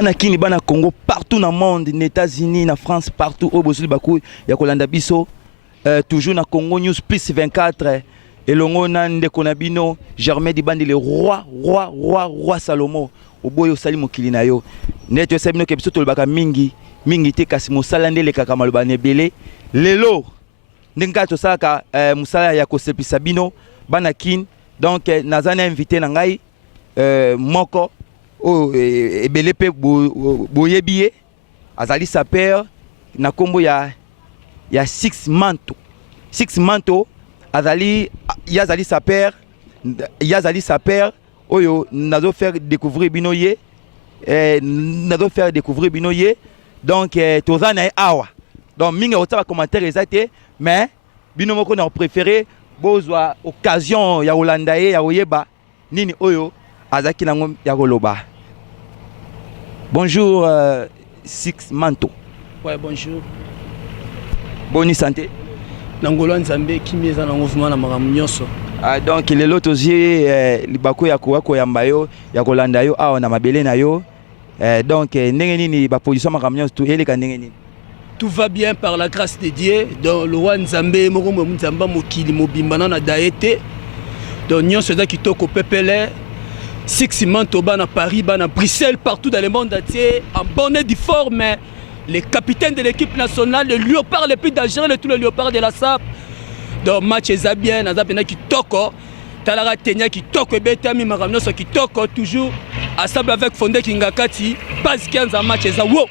bana kini bana Congo partout dans le monde, aux États-Unis, en France, partout au Bosuli Bakou, ya kolanda biso toujours na Congo News plus 24 et longo na ndeko na bino Germain Dibandi le roi Salomo oboyo sali mokili na yo neto sabino ke biso tolbaka mingi te kasi mosala ndele kaka maloba nebele lelo ndinga to saka musala ya kosepisa bino bana kin donc nazana invité na ngai moko o ebele pe boyebiye azali sa père na kombo ya 6 manto azali yazali sa père oyo nazo faire découvrir binoye donc tozana awa donc minga otaba commentaire exacté mais bino moko na préféré bozwa occasion ya Holanda ya oyeba nini oyo azaki nango ya koloba. Bonjour 6 manto. Ouais, bonjour. Bonne santé. Nangolo Nzambe kimeza na mouvement na makambo nyonso. Donc lelo tozi libako ya ko yamba yo ya kolanda yo awa na mabele na yo donc ndenge nini ba position makambo nyonso to eleka ndenge nini. Tout va bien par la grâce de Dieu. Donc le roi Nzambe moko Nzamba mokili mobimba na daete. Donc nyonso za kitoko pepele 6 manto bana Paris bana Bruxelles partout dans le monde entier en bonne et due forme. Les capitaines de l'équipe nationale, le léopard le plus dangereux de tous les léopards de la SAP. Donc match Zabien, Azapena qui toko, Talara Tenya qui toko, Betami Maramnoso qui toko, toujours à Sable avec Fondé Kingakati, pas 15 en match Zawo.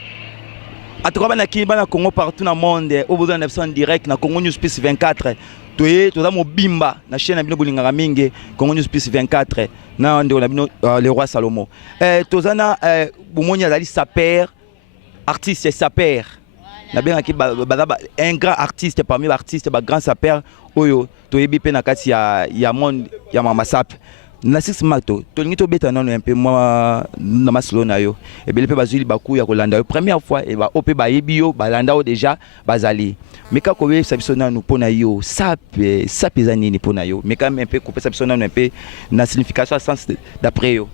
À trois bana Congo partout dans le monde, au bout d'un en direct, na Congo News Plus 24. Toye, toza mo bimba, na chaîne Abino Bolingara Minge, Congo News Plus 24, na le roi Salomo. Tozana, Boumonia Zali sa père. Artiste saper na bien un grand artiste parmi les artistes ba grand saper oyo toyebi pe na kati ya monde ya mama sap na 6 mato to lingi to beta non un peu moi na maslo na yo e bele pe bazuli baku ya kolanda yo première fois e ba opé ba yebi yo ba landa o déjà bazali mais ka ko we sabisona nous pona yo sap ezani ni pona yo mais quand même un peu couper sabisona un peu na signification sens d'après yo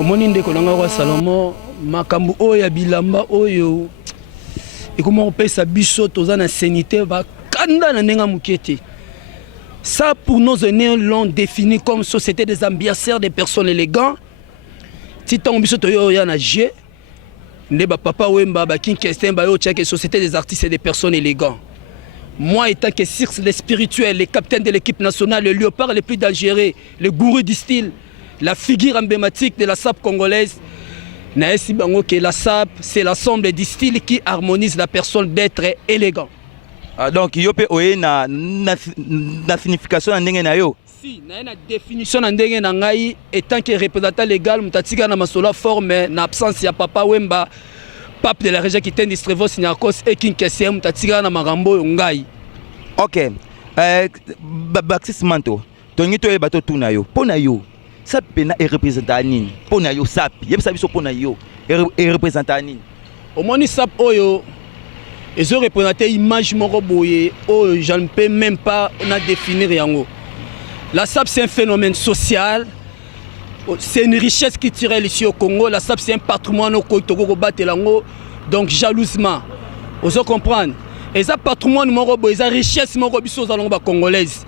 omoni ndeko nanga roi Salomo makambu oyo bilamba oyo ekoma opesa biso toza na sanité ba kanda na nenga mukete. Ça pour nos aînés l'ont défini comme société des ambianceurs des personnes élégantes. Titan biso to yo ya na G ne ba papa wemba ba kinkestin ba yo tcheke société des artistes et des personnes élégantes. Moi étant que Circe les spirituels, les capitaines de l'équipe nationale, le léopard le plus dangereux, le gourou du style, la figure emblématique de la SAP congolaise, Naesi Bango que la SAP, c'est l'ensemble des styles qui harmonise la personne d'être élégant. Donc, il y a une signification dans le yo. Si, il y a une définition dans le étant que représentant légal, Mutatika na masolo forme, na absence ya papa Wemba, pape de la région qui était distribué Signakos et Kinkessia, Mutatika na marambo ngai. Ok. Baxis Manto, Tonito e bato tuna yo. Pona yo. Ça pena est représentant nini pona yo sap yeb sabiso pona yo est représentant nini au moni sap oyo ils ont représenté image moko boye oh je ne peux même pas on a définir yango. La sap c'est un phénomène social, c'est une richesse culturelle ici au Congo. La sap c'est un patrimoine au Congo battre lango donc jalousement vous comprendre et ça patrimoine moko boye ça richesse moko biso za lango congolaise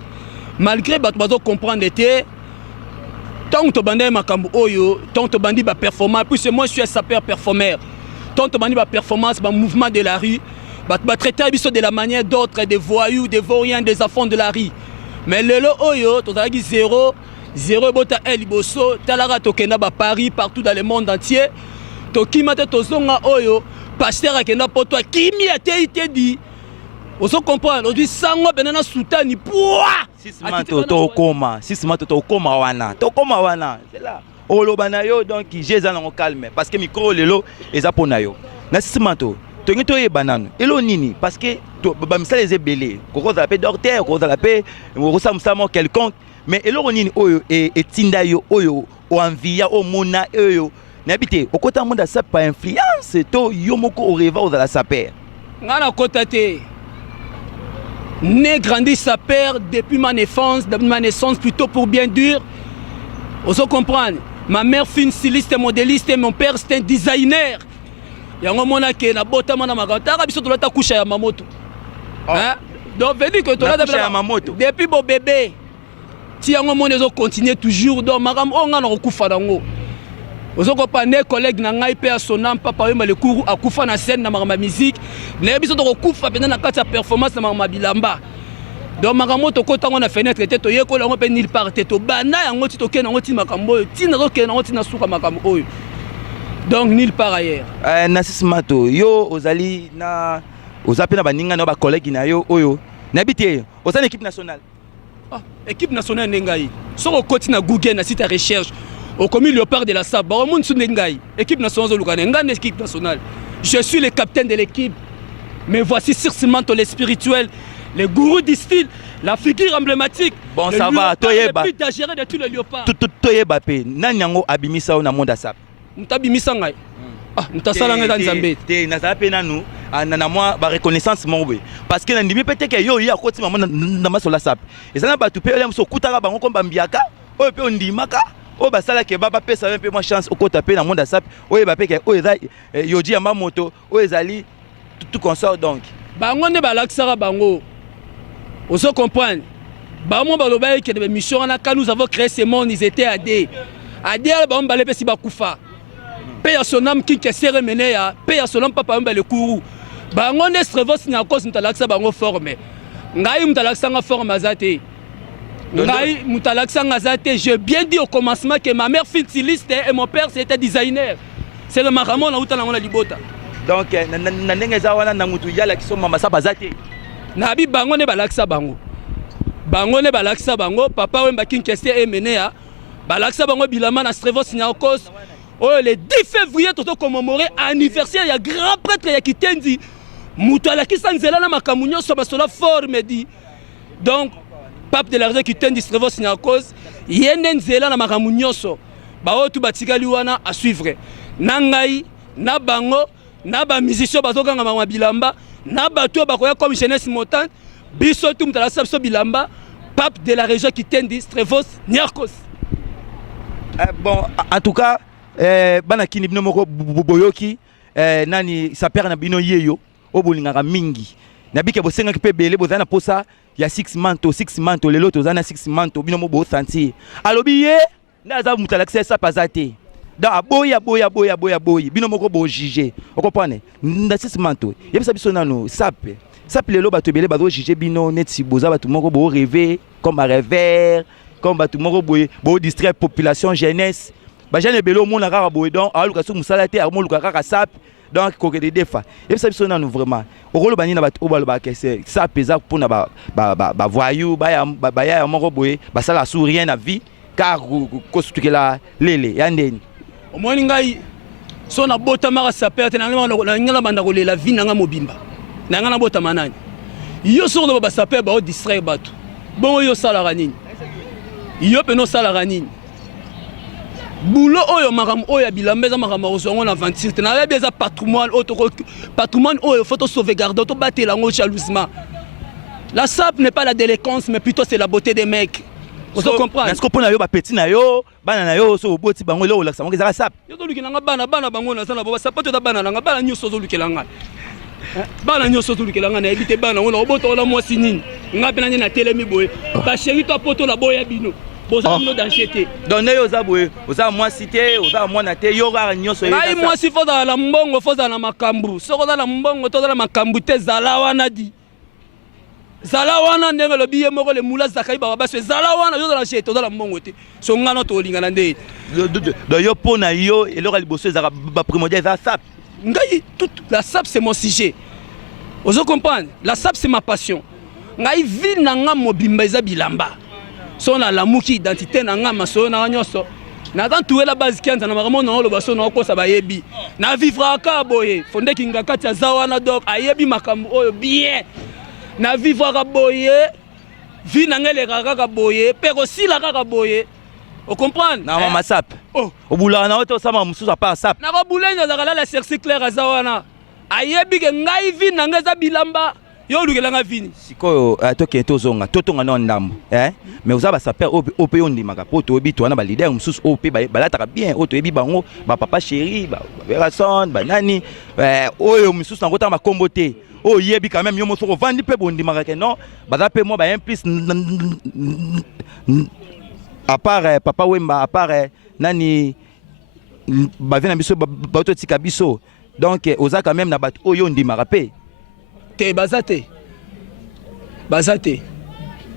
malgré bato bazo comprendre était tant que bandi makambo oyo, tant que bandi ba performance, puis moi je suis un sapeur performeur. Tant que bandi ba performance, ba mouvement de la rue, ba traiter biso de la manière d'autres des voyous, des vauriens, des enfants de la rue. Mais le oyo, to zaki 0 bota el liboso, talara tokenda ba Paris partout dans le monde entier. To kimata to zonga oyo, pasteur akenda poto kimi ate dit. Vous comprenez, on dit sango benana soutani pouah 6 manto to koma wana c'est là olobana yo donc jésus na calme parce que micro lelo eza pona yo na 6 manto to ngi to yebanano elo nini parce que ba misala les belé koko za pe docteur koko za pe rosa msamo quelconque mais elo nini oyo etinda yo oyo o envia o mona oyo n'habite okota monde ça pas influence to yo moko o reva o za la saper ngana kota te. Né grandi sa père depuis ma naissance plutôt pour bien dur. Vous comprenez. Ma mère fut une styliste et modéliste et mon père c'était un designer. Yango mona ke na bota mana makata biso to lata kusha ya mamoto. Hein? Donc veut dire que to lata ya mamoto. Depuis bon bébé. Ti yango mona zo continuer toujours donc makam o nga na kokufa nango. Ozoko pa ne collègue na ngai pe asonam papa yema le cours akufa na scène na makama musique. Na biso to kokufa pena na kati ya performance na makama bilamba. Donc makamoto kota ngona fenêtre te to yeko lango pe nil parte to bana yango ti to ke nango ti makambo ti na zo ke nango ti na suka makambo oyo. Donc nil part ailleurs. Nassis Mato yo ozali na ozape na baninga na ba collègue na yo oyo. Na bité ozali équipe nationale. Ah, équipe nationale nengai. Soko koti na Google na site de recherche. Au commis Léopard de la Sab, équipe nationale, équipe nationale. Je suis le capitaine de l'équipe. Mais voici Sirsimanto, les spirituels, les gourous du style, la figure emblématique. Bon, ça va, le plus d'agéré de tous les léopards. Toye Bappé, Nanyango abimisa na monde Sab. Mutabimisa ngai. Ah, mutasalanga dans Zambé. Te nazape nanu na moi ba reconnaissance mongwe parce que ndimi peut-être que yo ya koti maman na masola Sab. Et ça na ba tu pe so kutaka bango komba mbiaka, o pe ondimaka. Oh bah ça là que baba pesa un peu moins chance au côté pe na monde sap oh ba pe que oh eza yodi ya mamoto oh ezali tout consort donc bango ne balaksara bango on se comprend bango baloba que des missions na quand nous avons créé ce monde ils étaient à des bango balé pe si bakufa pe ya sonam ki ke sere mené ya pe ya sonam papa mba le kourou bango ne strevos ni à cause mutalaksa bango formé ngai mutalaksa nga forme azate. J'ai bien dit au commencement que ma mère fut styliste et mon père c'était designer. C'est le maramon na utana na libota. Donc na ndenge za wana na mutu yala kiso mama sa bazate. Na bi bango ne balaksa bango. Bango ne balaksa bango papa wemba kinkese emenea balaksa bango bilama na Strevos Nyakos. Oh le 10 février toto commémorer anniversaire ya grand prêtre ya Kitendi. Mutu ala kisanzela na makamunyo so basola forme di. Donc pape de l'argent qui tient distrevos Nyakos yende nzela na makamu nyonso bao tu batikali wana à suivre nangai na bango na ba musicien bazokanga mama bilamba na bato bakoya comme jeunesse montante biso tu mutala sabso bilamba pape de la région qui tient distrevos Nyakos. Bon en tout cas bana kini bino moko boyoki nani sa père na bino yeyo obolingaka mingi na bike bosenga ki pe belé bozana posa il y a 6 manteaux les autres ont 6 manteaux bino mo bo sentir alobi ye ndaza mutalaxe ça pasate da boya bino moko bo juger on comprend nda 6 manteaux yebisa biso nano sape les loba to belé bazo juger bino neti boza batu moko bo rêver comme un rêveur comme batu moko bo distraire population jeunesse ba jeune belo mo na kaka boy donc aluka so musala te amo luka kaka sape donc ko ke de defa yebisa biso nano vraiment okolo bani na bato obalo ba kese ça pesa pour na ba voyou ba ya moko boye ba sala sou rien na vie car ko sutukela lele yandeni omoni ngai so na bota mara saperte na ngala banda ko lela vie nanga mobimba na ngana bota manani yo so do ba sapere ba o distraire bato bon yo sala ranini yo pe no sala ranini boulot oyo makam oyo bilamba za makam ozongo na aventure te na beza patrimoine oyo faut to sauvegarder to battre lango jalousement. La SAP n'est pas la délinquance mais plutôt c'est la beauté des mecs. Vous comprenez? Est-ce que pour na yo ba petit na yo bana na yo so boti bango lo la samo za SAP yo to lukina bana bango na sana ba sapato ta bana nga bana nyoso zo lukela bana nyoso zo lukela na ebite bana ona oboto la mwasi nini nga pe na telemi boye ba chéri to poto la boya bino. Donne aux aboués, aux a moi cité, aux a moi naté, yoga nyoso. Ai moi si foza la mbongo, foza na makambu. Soko la mbongo, toza la makambu te zalawana di. Zalawana ndenge le billet moko le moula zakai baba baso zalawana yo la chérie toza la mbongo te. So ngana to lingana nde. Do yo pona yo et leur liboso za ba primordial za sap. Ngai toute la sap c'est mon sujet. Vous comprenez? La sap c'est ma passion. Ngai vi na nga mobimba eza bilamba. Son a la mouki identité na nga maso na nyoso na tant touer la base 15 na maramo na lo baso na ko sa bayebi na vivra ka boye fonde kinga kati ya zawana donc ayebi makambo oyo bien na vivra ka boye vi na ngele ka boye pero si la ka boye o comprendre na mama sap o bula na oto sama mususa pa sap na ko bulenga za la cercle clair zawana ayebi ke ngai vi na ngeza bilamba yo lukelanga vini sikoyo toke tozonga totonga na ndambo mais uzaba saper OP ondimaka po to obi to wana ba leader mususu OP balataka bien o to ebi bango ba papa chéri ba Verson ba nani oyo mususu na kota makombo te o yebi quand même yo mosoko vandi pe bondimaka ke non baza pe mo ba implice à part papa Wemba à part nani ba vena biso ba to tika biso donc oza quand même na bat oyo ndimaka pe te bazate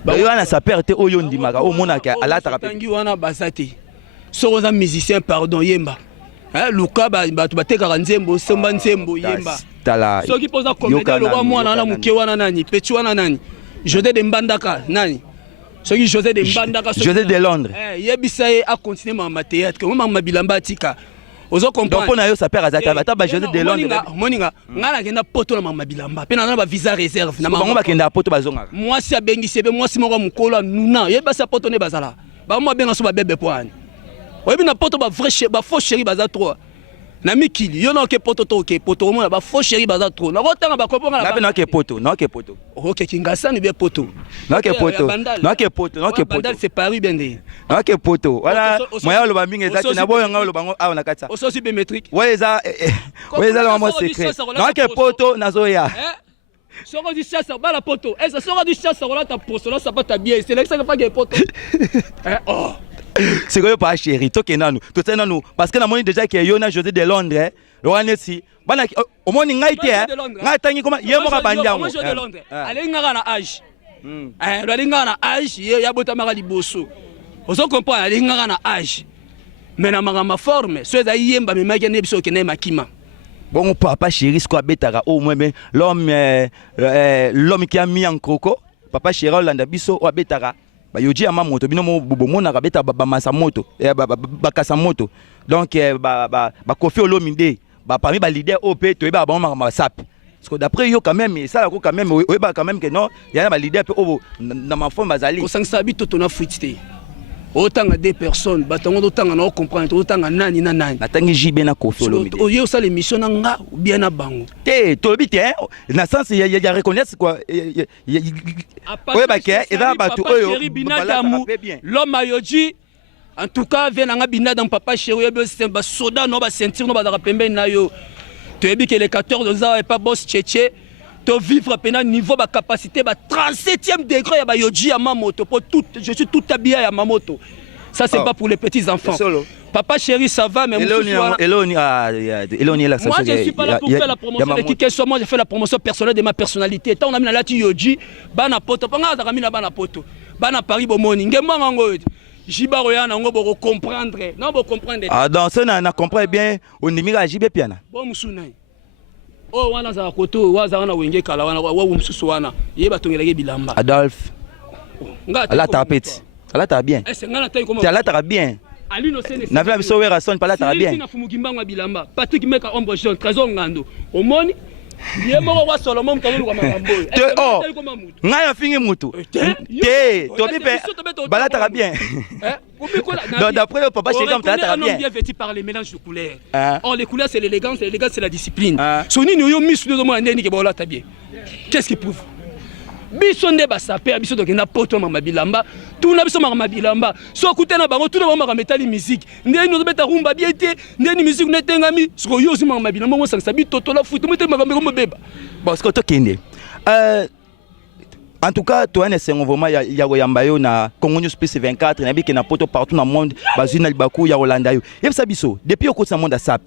bayo wana saper te oyo ndimaka o monaka alata rapé tangi wana bazate soko za musicien pardon Yemba luka bato batekaka nzembo somba nzembo Yemba tala soki poza comédien lo wa mwana na muke wana nani petit wana nani José de Mbandaka nani soki José de Mbandaka José de Londres yebisa ye a continuer ma théâtre que ma bilamba tika ozo comprendre donc on a yo saper azata bata ba José de Londres moninga ngana kenda poto na mama bilamba pe na ba visa réserve na bango bakenda poto bazonga moi si abengi sebe moi si moko mukolo nuna yebasa poto ne bazala ba mo benga so ba bebe poani oyebi na poto ba vrai ba faux chéri baza trop na mikili yo na ke poto to ke poto mo na ba faux chéri baza trop na kotanga ba koponga na na ke poto OK kingasa ni be poto na ke poto bandal c'est Paris bende na ke poto wala moya lo ba mingi ezaki na boyo ngalo bango awa na kata ososi be métrique weza la mo secret na ke poto nazoya soko du chasse ba la poto esa soko du chasse wala ta poso ça pas ta bien c'est là que ça pas que poto oh c'est quoi pas chéri to kenanu to tenanu parce que na moni déjà que yona José de Londres le wanesi bana au moni ngaite ngai tangi koma yemo ka bandiango José de Londres ale ngaka na âge lo ale ngaka na âge ye ya bota maka liboso ozo comprendre ale ngaka na âge mais na maka ma forme so eza yemba me maki ne biso kenema makima bon papa chéri ce quoi betaka au moins mais l'homme qui a mis en croco papa chéri Olanda biso o betaka ba yoji ama moto bino mo bomona ka beta ba masa moto ba kasa moto donc ba Kofi Olomide ba parmi ba leader OP to ba ba ma sap parce que d'après yo quand même ça la quand même ba quand même que non il y a ba leader pe o na ma forme bazali ko sangsa bito to na fuite autant deux personnes batango autant na comprendre autant nani na nani natangi jibe na Kofi Olomide yo ça l'émission nga ou bien na bango te to bite na sens il y a reconnaître quoi ouais ba ke eza batu oyo l'homme ayoji en tout cas vient nga bina dans papa chéri yo ba soda no ba sentir no ba da pembeni na yo to ebi que les 14 ans et pas boss tchétché to vivre pena niveau ba capacité ba 37e degré ya ba yoji ya mamoto pour tout je suis tout habillé ya mamoto ça c'est pas pour les petits enfants papa chéri ça va mais Eloni là ça moi je suis pas là pour faire la promotion de qui que soit moi je fais la promotion personnelle de ma personnalité tant on a mis la yoji bana poto panga za kamina bana poto bana Paris bomoni ngemba ngo jiba royana ngo bo comprendre non bo comprendre ah dans ça na comprendre bien on nimira jibe piana bon musuna oh wana za koto waza wana wenge kala wana wa mususu wana yeba tongeleke bilamba Adolphe ala tapeti ala ta bien ala ta bien na vla biso wera son pala ta bien na fumugimba ngwa bilamba Patrick Meka ombre jaune trésor ngando omoni yemo wa Solomon mtamulu kwa makambo te oh ngaya fingi mutu te to bipe bala ta bien donc d'après le papa chéri comme ta bien bien vêtu par les mélanges de couleurs or les couleurs c'est l'élégance c'est la discipline soni yo misu de mo ndeni ke bola ta bien qu'est-ce qui prouve biso nde basape biso tokenda poto mama bilamba tuna biso mama bilamba so kutena bango tuna mama metali musique ndeni no beta rumba bien te ndeni musique netengami so yo si mama bilamba mo sangsa bitoto la fuite mo te mama ko beba bon ce que tokende en tout cas toi c'est vraiment ya yamba yo na Congo News Plus 24 na biki na poto partout dans le monde bazina libaku ya Rolanda yo yebisa biso depuis au côté monde sap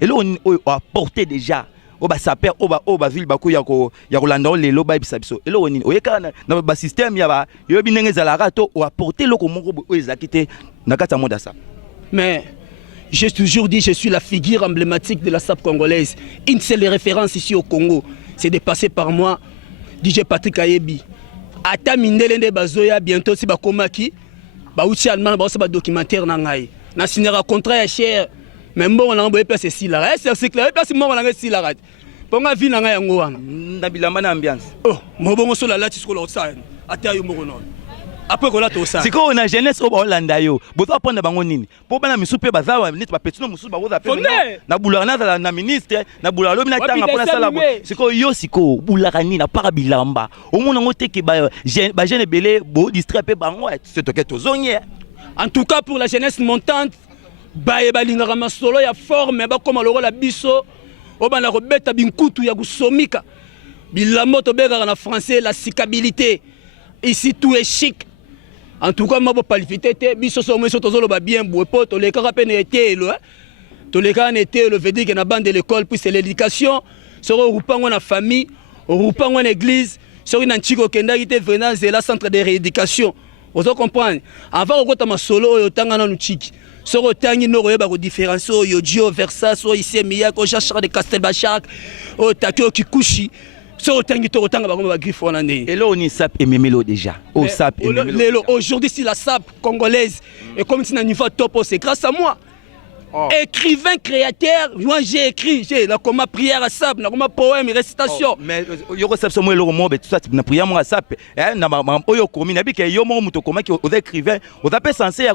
et là on a porté déjà o ba saper o ba ville baku ya Rolanda lelo ba yebisa biso et là on oyeka na ba système ya ba yo binenge za la rato o apporter loko moko o ezakite na kata monde sap mais j'ai toujours dit je suis la figure emblématique de la SAP congolaise une seule référence ici au Congo c'est de passer par moi DJ Patrick Ayebi ata mindele nde bazoya bientôt si bakomaki ba uti allemand ba sa ba documentaire na ngai na sinera contrat ya cher mais mbongo na boye place si la c'est clair place mbongo na ngai si la rat ponga vi na ngai yango wana na bilamba na ambiance oh mbongo so la lati sko la sa ata yo mbongo non après qu'on a tout ça. C'est qu'on a jeunesse au Hollanda yo. Bozo apprendre bango nini. Pour bana misupe bazawa nit ba petit no musu ba boza pe. Na bulana na ministre, na bulalo mina tanga pour sala bo. C'est qu'on yo siko bulaka nini na para bilamba. Au monde ngote ke ba jeune belé bo distrait pe bango c'est to ke to zonye. En tout cas pour la jeunesse montante, ba e balingaka masolo ya forme ba koma loko la biso. O bana ko beta binkutu ya kusomika. Bilamba to beka na français la cyclabilité. Ici tout est chic. En tout cas, je vais palpiter. Biso so mo so tozolo ba bien boe po to le ka peine été le. To le ka été le veut dire que na bande de l'école puis c'est l'éducation. So regroupant na famille, regroupant en église, so une antico kenda ite venant c'est la centre de rééducation. Vous comprenez? Avant ko ta masolo yo tanga na nuchiki. So ko tangi no ba ko différence yo dio versa so ici miya ko cherche de Castelbachak o takio kikushi. Et là, on est SAP et Memelo déjà. Au SAP et Memelo. Aujourd'hui, si la SAP congolaise est comme si on a un niveau top, c'est grâce à moi. Oh. Écrivain, créateur, moi j'ai écrit, j'ai la comme prière à SAP, la comme poème, récitation. Mais il y a SAP, moi, le mot, tout ça, na prière à SAP. Na oyo komi, na bi ke yo mo muto komaki aux écrivains, aux appels censés ya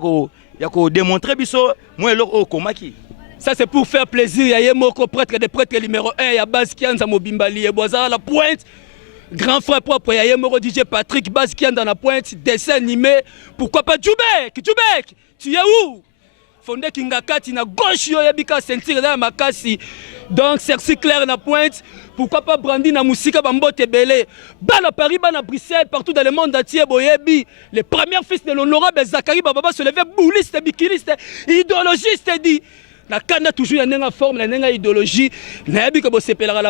ko démontrer biso, moi le komaki. Ça c'est pour faire plaisir. Il y a un prêtre de prêtre numéro 1, il y a Baskian Zamobimbali et Boisa à la pointe. Grand frère propre, il y a un DJ Patrick Baskian dans la pointe, dessin animé. Pourquoi pas Djoubek? Djoubek, tu es où? Fondé Kingakati na gauche yo yabika sentir dans makasi. Donc Cercy Claire na pointe. Pourquoi pas Brandy na Moussika Bambote Belé. Bana Paris, bana Bruxelles, partout dans le monde entier boyebi. Les premiers fils de l'honorable Zachary Bababa se levaient bouliste, bikiliste, idéologiste dit. La canne toujours une forme, une idéologie. La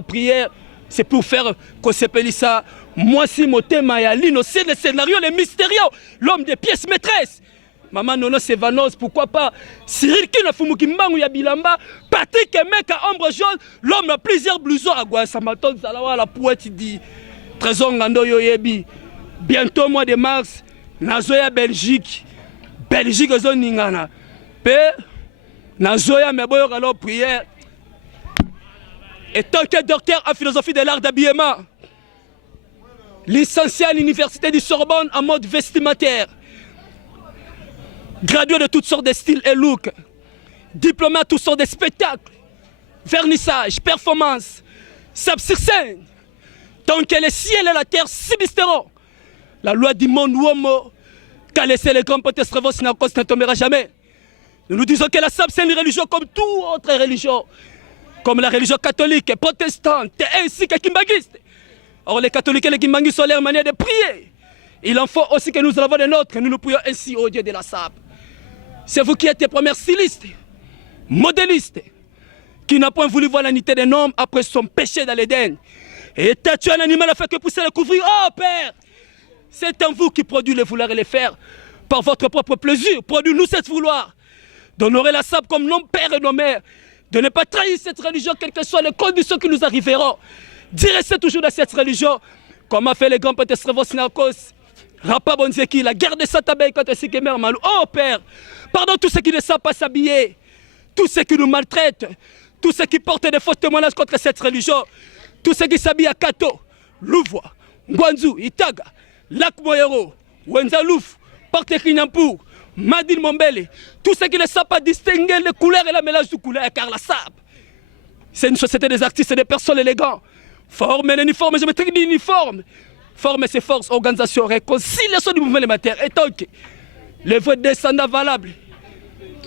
prière, c'est pour faire qu'on s'appelle ça. Moi, si mon thème est l'ino, c'est le scénario, les mystérieux, l'homme des pièces maîtresses. Maman Nono Sevanos, pourquoi pas Cyril Kina Fumukimbangu Yabilamba, Patrick Emeka Ombre Jaune, l'homme a plusieurs blousons à Guasamaton, Zalawa, la poète dit. Trésor Ngando Yoyebi. Bientôt, mois de mars, Nazoya Belgique. Belgique, zone Ningana. Père. Nazoya Meboyo alors prière. Et tant que docteur en philosophie de l'art d'habillement, licencié à l'université du Sorbonne en mode vestimentaire, gradué de toutes sortes de styles et looks, diplômé à toutes sortes de spectacles, vernissage, performance, sap sur scène, tant que le ciel et la terre subsisteront, la loi du monde homo, qu'a laissé les grands potes Stravos Sinakos ne tombera jamais. Nous disons que la SAP c'est une religion comme toute autre religion, comme la religion catholique, protestante, ainsi que kimbanguiste. Or les catholiques et les kimbanguistes ont leur manière de prier. Il en faut aussi que nous avons des nôtres, que nous nous prions ainsi au Dieu de la SAP. C'est vous qui êtes les premiers stylistes, modélistes, qui n'a point voulu voir l'unité d'un homme après son péché dans l'Éden. Et t'as tué un animal afin que puisse le couvrir. Oh Père, c'est en vous qui produit le vouloir et le faire, par votre propre plaisir. Produis-nous cette vouloir. D'honorer la SAP comme nos pères et nos mères, de ne pas trahir cette religion, quelles que soient les conditions qui nous arriveront, d'y rester toujours dans cette religion, comme a fait les grands pères Stravos Sinakos, Rapa Bonzeki, la guerre de Satabey contre Sikemer Malou. Oh Père, pardon tous ceux qui ne savent pas s'habiller, tous ceux qui nous maltraitent, tous ceux qui portent des fausses témoignages contre cette religion, tous ceux qui s'habillent à Kato, Louvois, Ngwanzu, Itaga, Lac Moyero, Wenzalouf, Porte Kinyampur, Madine Mombele, tous ceux qui ne savent pas distinguer les couleurs et la mélange de couleurs, car la SAP, c'est une société des artistes et des personnes élégantes. Forme et uniforme, je me traite d'uniforme. Forme ses forces, organisation, réconciliation du mouvement élémentaire. Et tant que les vrais descendants valables,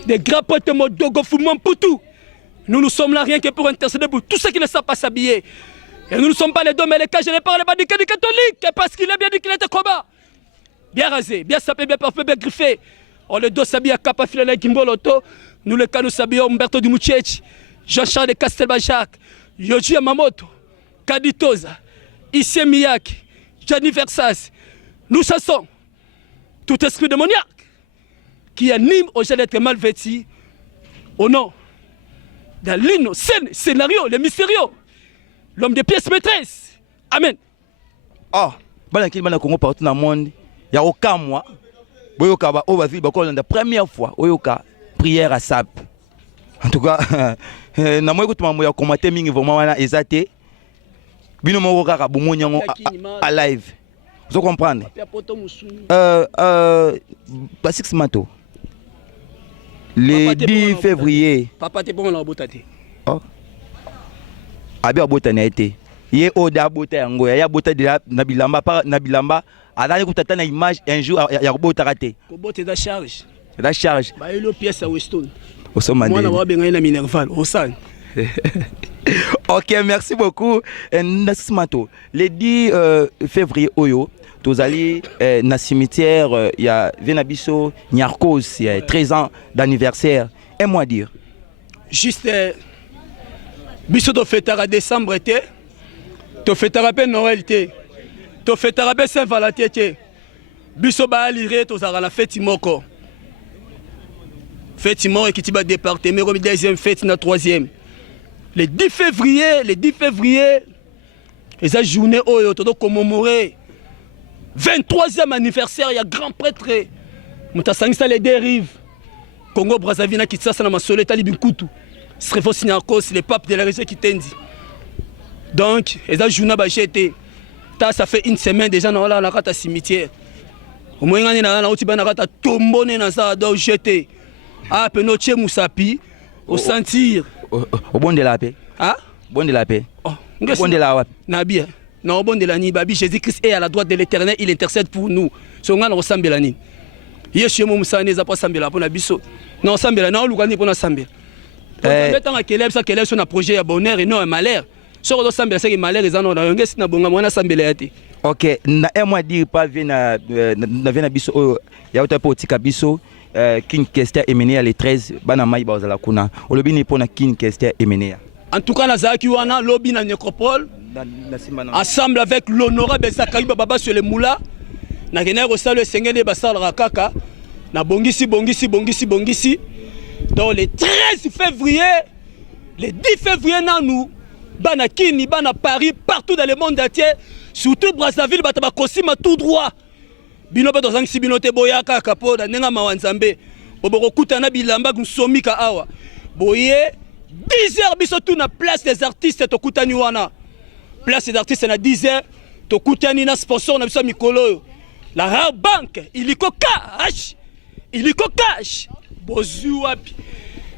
des grands potes Modogo, Fumon, Poutou, nous ne sommes là rien que pour intercéder pour tous ceux qui ne savent pas s'habiller. Et nous ne sommes pas les dômes et les cages, je ne parle pas du catholique, parce qu'il est bien dit qu'il était combat. Bien rasé, bien sapé, bien parfait, bien griffé. On le dos s'habille à Kappa Filana Kimboloto, nous le cas nous s'habillons Umberto Dumuchech, Jean-Charles de Castelbajac, Yoji Yamamoto, Kaditoza, Issé Miyake, Gianni Versas. Nous chassons tout esprit démoniaque qui anime aux gens d'être mal vêtus au nom d'un l'hymne, scénario, le mystérieux, l'homme des pièces maîtresses. Amen. Ah, bana Congo partout dans le monde, il y a aucun mois. Boyoka ba obazi ba la première fois oyoka prière à SAP. En tout cas, na moi écoute maman ya commenter mingi vraiment wana ezate. Bino mo kaka bumonyango à live. Vous comprenez? Basix Mato. Le 10 février. Papa, t'es bon, on l'a botaté. Oh. Abi abotana été. Yé oda bota yango ya bota de nabilamba par nabilamba adani kutata na image un jour ya bota raté. Ko bote da charge. La charge. Ba elo pièce à Weston. Osomande. Moi na wa benga na Minerval, Osan. OK, merci beaucoup. Nasmato. Le 10 février oyo tozali na cimetière il y a Venabiso Nyarkos, il y a 13 ans d'anniversaire. Un mois dire. Juste biso to fêtera décembre été. To fêtera pe Noël été. To fêtera pe Saint-Valentin été. Biso ba lire to zara la fête moko. Fête moko qui tiba département comme deuxième fête na troisième. Le 10 février, et cette journée oyo to commémorer 23e anniversaire, il y a grand prêtre Mutasangisa les dérives. Congo Brazzaville na Kinshasa na Masolo Tali Binkutu. Srefo Signakos, le pape de la région qui tendi. Donc, et cette journée ba j'étais ça fait une semaine déjà na la kata cimetière. Au moins ngani na oti bana kata tombone na ça do j'étais. Ah penoche Musapi au sentir au bon de la paix. Ah? Bon de la paix. Oh, bon de la paix. Nabia. Non, bon de la ni babi Jésus-Christ est à la droite de l'Éternel, il intercède pour nous. Son gars ressemble à ni. Yesu mo musane za pas sambela pour na biso. Non sambela non lugani pour na sambela. Donc tant que ça que sur un projet ya bonheur et non un malheur. Sur do sambela c'est que malheur ils en ont ngesi na bonga mona sambela yate. OK, na moi dire pas vena na vena biso ya uta potika biso King Kester Emenea les 13 bana mai bazala kuna. Olobi ni pona King Kester Emenea. En tout cas, Nazaki Wana, lobby na nécropole, ensemble avec l'honorable Zakaï Baba sur les moulins, na gagné le Seigneur de Bassal Rakaka, na bongisi. Donc le 13 février, le 10 février, nous, bana Kini, bana Paris, partout dans le monde entier, surtout Brazzaville, bataba Kosima tout droit. Binoba dans un sibinote boyaka kapo, da nenga mawanzambe, boboko kutana bilamba kunsomi ka awa. Boye 10h biso tout na place des artistes to kutani wana. Place des artistes na 10h to kutani na sponsor na biso mikolo. La Rare Bank, iliko cash. Bozu wapi.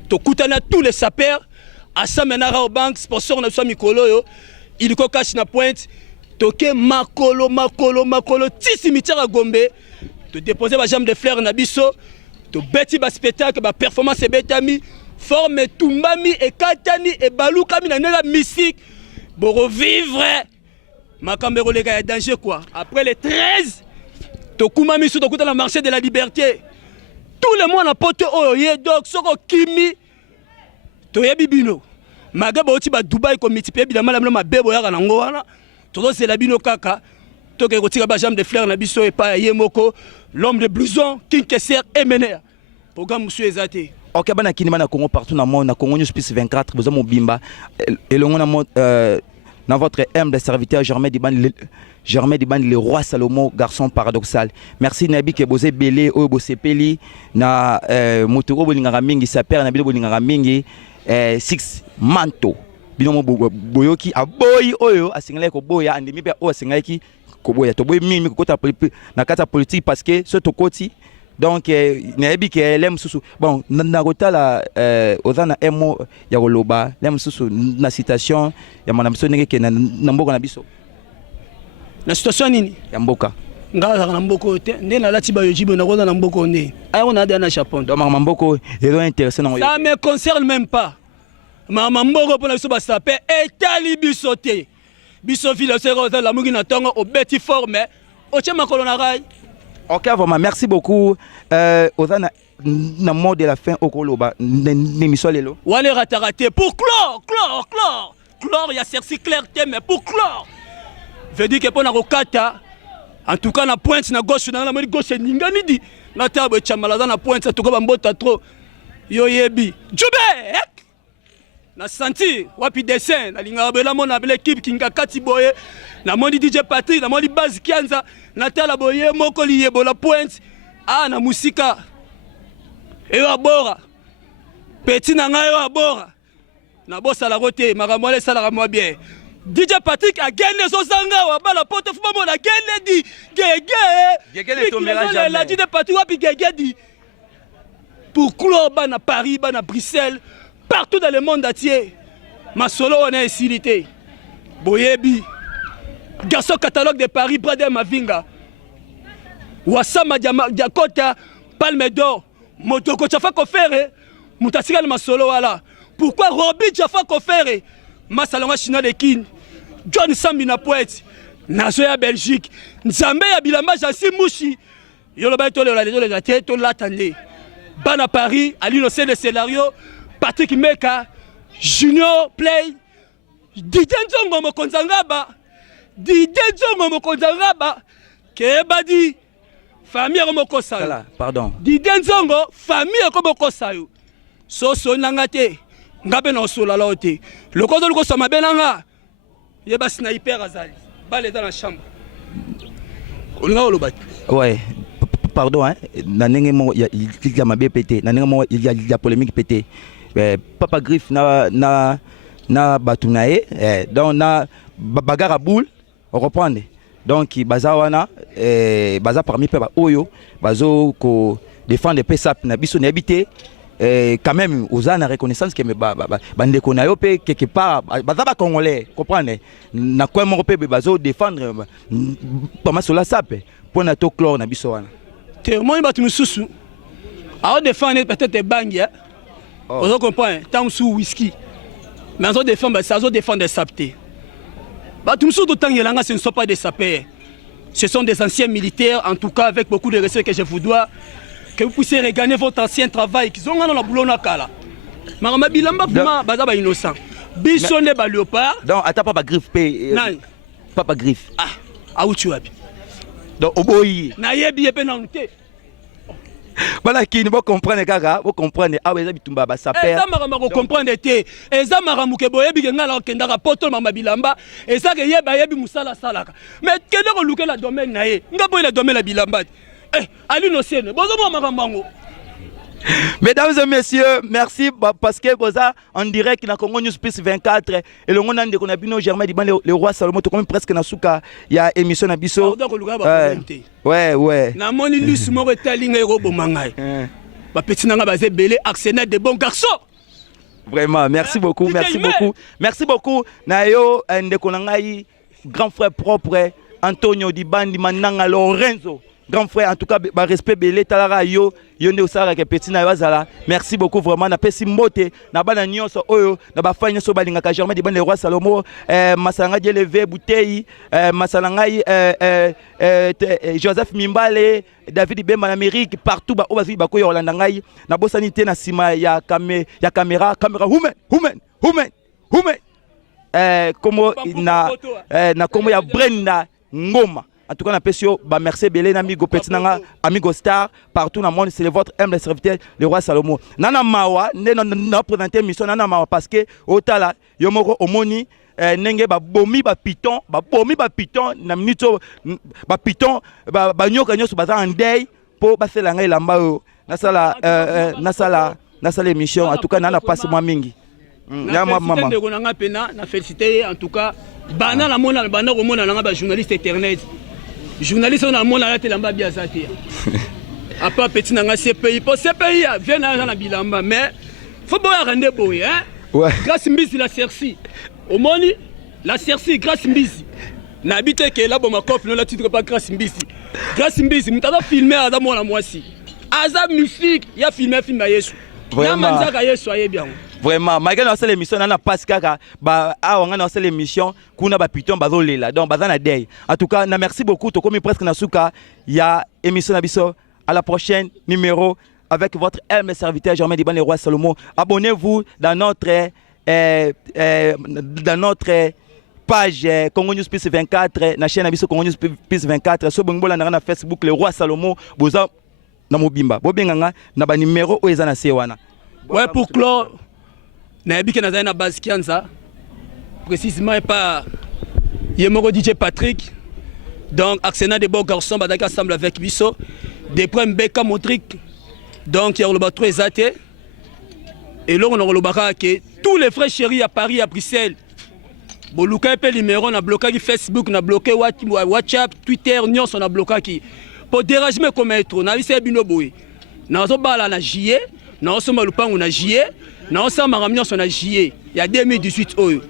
To kutana tous les sapeurs. Asa mena Rare Bank sponsor na biso mikolo yo. Iliko cash na pointe. Toke makolo ti cimetière à Gombe. To déposer ba jambe de fleurs na biso. To beti ba spectacle ba performance betami. Forme tumbami et katani et balukami na nega mystique pour revivre makambero les gars danger quoi. Après les 13 to kumami sou to kuta na marché de la liberté. Tout le monde a porté oye donc soko kimi to yebibino. Magaba oti ba Dubai ko multiplier bilama la mabebo ya na ngo wana. To c'est la bino kaka. To ke kotika ba jambe de fleurs na biso et pas yemoko l'homme de blouson King Kester Emenea. Programme monsieur Ezate. OK, bana kini bana Congo partout dans le monde, na Congo News Plus 24, vous avez bimba et le monde dans votre humble serviteur Germain Diban le roi Salomon garçon paradoxal. Merci Nabi ke bozé belé o bosepeli na motoro bolingaka mingi sa père na bilo bolingaka mingi 6 manto. Bino boyoki aboyi oyo asingala ko boya andemi pe o asingala ki ko boya to boy mimi ko kota na kata politique parce que ce to koti. Donc nayebi ke lem susu bon na kotala ozana emo ya koloba lem susu na citation ya mwana biso ndenge ke na mboka na biso na citation nini ya mboka ngala na mboko te nde na lati ba yojibo na kona na mboko nde ayo na ada na Japon donc mama mboko elo intéressé na ça me concerne même pas mama mboko pona biso ba sape etali biso te biso vile sero za la mugi na tongo obeti forme o chema kolona rai. OK, vraiment, merci beaucoup. Ozana na mot de la fin au Koloba, l'émission Lelo. Wane ratarate pour clore, il y a cerci clarté mais pour clore. Veut dire que pour na rokata en tout cas na pointe na gauche na la gauche ningani di na table chamala na pointe en tout cas bambota trop. Yo yebi. Jube! Na senti wapi dessin na linga bela mona bela équipe kinga kati boye na moni DJ Patrick na moni base kianza na tala boye moko liye la pointe ah na musika e abora petit na ngayo abora na bossa la roté makamole sala ka moi bien DJ Patrick a gagné son zanga, la porte fumamo a gagné dit Gégé ne tombera jamais. La DJ Patrick wapi Gégé dit pour clore à Paris, à Bruxelles, partout dans le monde entier. Ma solo on a insilité. Boyebi, garçon catalogue de Paris, Brother Mavinga. Wasama Diakota, Palme d'Or, Motoko Chafa Kofere, Moutasika ma solo wala. Pourquoi Roby Chafa Kofere, Masalonga China de Kin, John Sambina Poète, Nazoya Belgique, Nzambe ya Bilamba Jassi Mouchi, Yoloba Tole la tête, to l'attendez. Bana Paris, à l'innocent de scénario, Patrick Meka, Junior Play, Didenzo Mokonzangaba, Kebadi, famille Romokosa. Pardon. Didenzo, famille Romokosa. So Nangate, Ngabena Solalote. Le code de l'Osama Benanga, Yeba sniper Azali, balle dans la chambre. On a le bat. Ouais. Pardon, hein. Il y a ma BPT, il y a la polémique pété. Papa Griff na batunae, donc na bagarre à boule, on reprend. Donc bazawana, baza parmi peuple oyo, bazo ko défendre PESAP na biso n'habité. Quand même, aux ans, la reconnaissance que bande konayo pe quelque part, baza congolais, comprenez? Na quoi mon peuple bazo défendre, pas mal sur la SAP, pour na to clore na biso wana. Moi, je suis sous. Alors, défendre peut-être bangi. Vous comprenez? Tant sous whisky. Mais on défend, ça va défendre des sapés. Ce ne sont pas des sapés. Ce sont des anciens militaires, en tout cas, avec beaucoup de respect que je vous dois, que vous puissiez regagner votre ancien travail. Qu'ils ont dans la boulot nakala. Marama bilamba fuma, bazaba innocent. Bissonne ba léopard. Donc, attends, papa griffe. Papa griffe. Ah, où tu es? Donc, oboyi. Na yebi yepe na nte. Voilà qui ne va comprendre kaka, vous comprenez. Ah ouais, ça bitumba ba sa père. Eza marama ko comprendre te. Eza maramu ke boyebi ke ngala kenda ka poto mama bilamba. Eza ke yeba yebi musala salaka. Mais kende ko luke la domaine na ye. Ngabo la domaine la bilamba. Ali no sene. Bozo mama mamango. Mesdames et messieurs, merci parce que vous êtes en direct dans Congo News Plus 24 et le monde de Konabino Germain Diban le roi Salomon tout comme presque na suka il y a émission na biso. Ouais. Na moni lus mo retalinga robo mangai. Ba petit nanga bazé belé actionnaire de bons garçons. Vraiment, merci beaucoup. Merci beaucoup. Nayo ndeko nangai grand frère propre Antonio Dibandi Mananga Lorenzo. Grand frère, en tout cas, respect belé talara yo yonde osara ke petit na wazala. Merci beaucoup vraiment na pesi mbote na bana nyonso oyo na ba fanya so balinga ka Germain Diban le roi Salomo masalanga di lever bouteille masalanga Joseph Mimbale David Bemba en Amérique partout ba obazi ba ko Yolanda ngai na bosanité na sima ya caméra human como na como ya Brenda Ngoma. En tout cas, on a merci Belé, amigo Petinanga, amigo Star, partout dans le monde, c'est votre humble serviteur, le roi Salomon. Nana Mawa, nous présenté mission Nana Mawa parce que au tala, yomoro omoni, nenge ba bomi ba piton, na minito ba piton, ba nyoka nyoso ba andei pour passer la ngai lamba nasala émission. En tout cas, nana passe moi mingi. Maman. Na félicité en tout cas, bana la mona bana romona na ba journaliste internet. Journaliste on a mon la telamba bien ça té. A pas petit nanga CPI pour CPI vient na bilamba mais faut pas rendre boy hein. Ouais. Grâce Mbisi la Cerci. Au moni la Cerci grâce Mbisi. N'habite que là bon ma coffre non la titre pas grâce Mbisi. Grâce Mbisi m'tava filmer à moi la moisi. Aza musique, il a filmé film à Yesu. Vraiment. Soyez bien. Vraiment, malgré notre émission, on a pas kaka, on a notre émission, qu'on a piton bazolela, donc bazana day. En tout cas, merci beaucoup. To comme presque na suka, il y a émission nabiso. À la prochaine numéro avec votre humble serviteur Germain Diban le roi Salomon. Abonnez-vous dans notre page Congo News Plus 24, na chaîne nabiso Congo News Plus 24. Sur Bongola na Facebook le roi Salomon. Boza na mobimba. Bobenganga na ba numéro o ezana sewana. Ouais, pour clore. Naibike na zana base kianza précisément pas Yemoro DJ Patrick donc actionnaire des bons garçons badaka ensemble avec Bisso des problèmes Beka Modric donc il y a le bateau exaté et là on a le baraka que tous les frères chéris à Paris à Bruxelles boluka pe numéro na bloqué Facebook na bloqué WhatsApp Twitter nyonso na bloqué pour dérangement comme être na bise bino boy na zo bala na JE na so malupangu na JE na so maramnyonso na JE ya 2018 oyo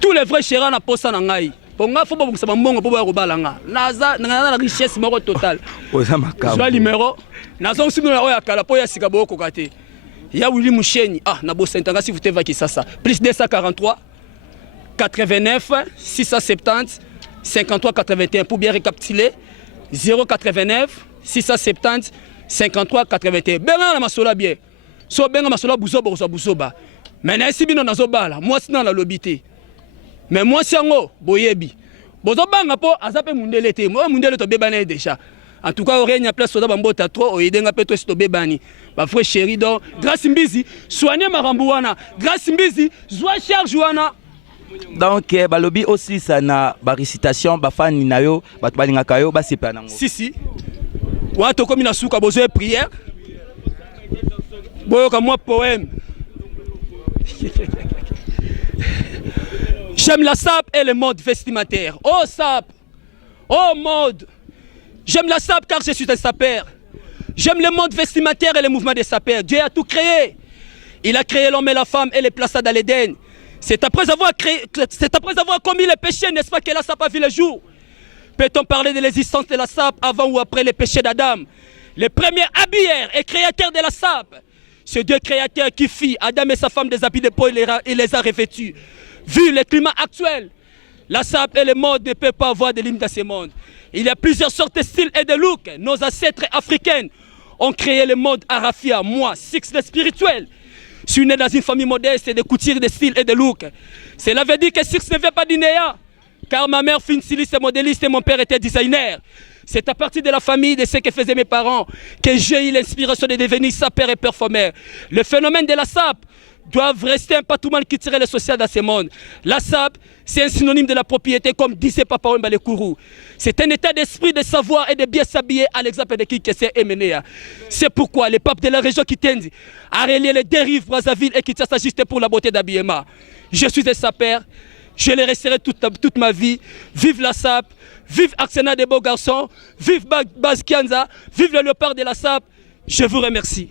tous les vrais chérants na posa na ngai ponga fo bobungisa mbongo po ba robala nga naza na richesse moko totale oza makabo zo numéro na zo sino na oya kala po ya sika boko kate ya Willy Moucheni na bo sentanga si vous te va qui ça plus 243 89 670 53 81 pour bien récapituler 089 670 53 81 benga na masola bien so benga masola buzoba mais na sibino na zobala moi sina na lobité mais moi siango boyebi bozo banga po azape mundele te moi mundele to bebana déjà en tout cas orenya place soda bambota trop oyedenga pe to sto bebani ba frère chéri donc grâce mbizi soigner marambu wana grâce mbizi joie charge wana. Donc balobi aussi ça na ba récitation ba fani na yo ba balingaka yo ba sepa nango si wa to komi na suka besoin prière boyo ka moi poème. J'aime la SAP et le mode vestimentaire. Oh SAP, oh mode. J'aime la SAP car je suis un sapeur. J'aime le mode vestimentaire et le mouvement des sapeurs. Dieu a tout créé. Il a créé l'homme et la femme et les plaça dans l'Éden. C'est après avoir commis le péché, n'est-ce pas, que la SAP a vu le jour. Peut-on parler de l'existence de la SAP avant ou après le péché d'Adam? Le premier habilleur et créateur de la SAP, ce Dieu créateur qui fit Adam et sa femme des habits de peau, il les a revêtus. Vu le climat actuel, la SAP et le mode ne peuvent pas avoir de limite dans ce monde. Il y a plusieurs sortes de styles et de looks. Nos ancêtres africains ont créé le mode Arafia. Moi, Six le spirituel, je suis né dans une famille modeste de couture de style et de look. Cela veut dire que Six ne vient pas d'Inéa, car ma mère fut une styliste et modéliste et mon père était designer. C'est à partir de la famille, de ce que faisaient mes parents, que j'ai eu l'inspiration de devenir sapeur et performeur. Le phénomène de la SAP doivent rester un patrimoine culturel et social dans ce monde. La SAP, c'est un synonyme de la propriété, comme disait Papa Wemba le Kourou. C'est un état d'esprit de savoir et de bien s'habiller, à l'exemple de qui s'est émené. C'est pourquoi les papes de la région Kitende a relié les dérives Brazzaville et Kinshasa juste pour la beauté d'habillement. Je suis un sapeur, je le resterai toute ma vie. Vive la SAP, vive Arsenal des beaux garçons, vive Baz Kianza, vive le léopard de la SAP. Je vous remercie.